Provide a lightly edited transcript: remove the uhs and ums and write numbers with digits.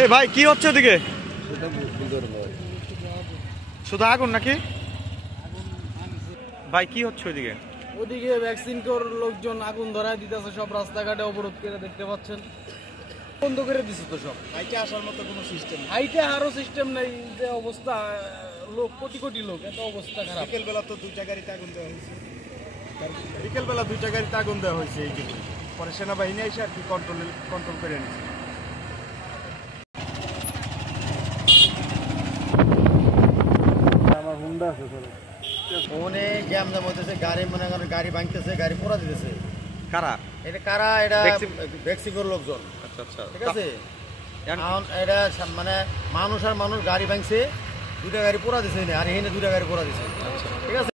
এই ভাই কি হচ্ছে ওদিকে? শুধু আগুন নাকি ভাই? কি হচ্ছে ওইদিকে? ওদিকে ভ্যাকসিন কর লোকজন আগুন ধরায় দিতেছে, সব রাস্তাঘাটে অবরোধ করে দেখতে পাচ্ছেন, বন্ধ করে দিচ্ছে তো সব। হাইটে আসার মতো কোনো সিস্টেম, হাইটে আরো সিস্টেম নেই। যে অবস্থা, লোক কোটি কোটি লোক, এত অবস্থা খারাপ। বিকেলবেলা তো দুইটা গাড়িতে আগুন দেওয়া হয়েছে, বিকেলবেলা দুইটা গাড়িতে আগুন দেওয়া হয়েছে। এই যে পরে সেনাবাহিনী এসে আর কি কন্ট্রোল করে নিচ্ছে। আমার হুন্ডা আছে ফোনে জ্যাম জাম হইতেছে, গাড়ি মনে করেন গাড়ি ভাঙতেছে, গাড়ি পোড়া দিতেছে। কারা এটা? কারা? এটা ভ্যাকসিন লোকজন। আচ্ছা আচ্ছা, ঠিক আছে। এটা মানে মানুষ আর মানুষ গাড়ি ভাঙছে, দুইটা গাড়ি পোড়া দিছে, আর এখানে দুইটা গাড়ি পোড়া দিছে। ঠিক আছে।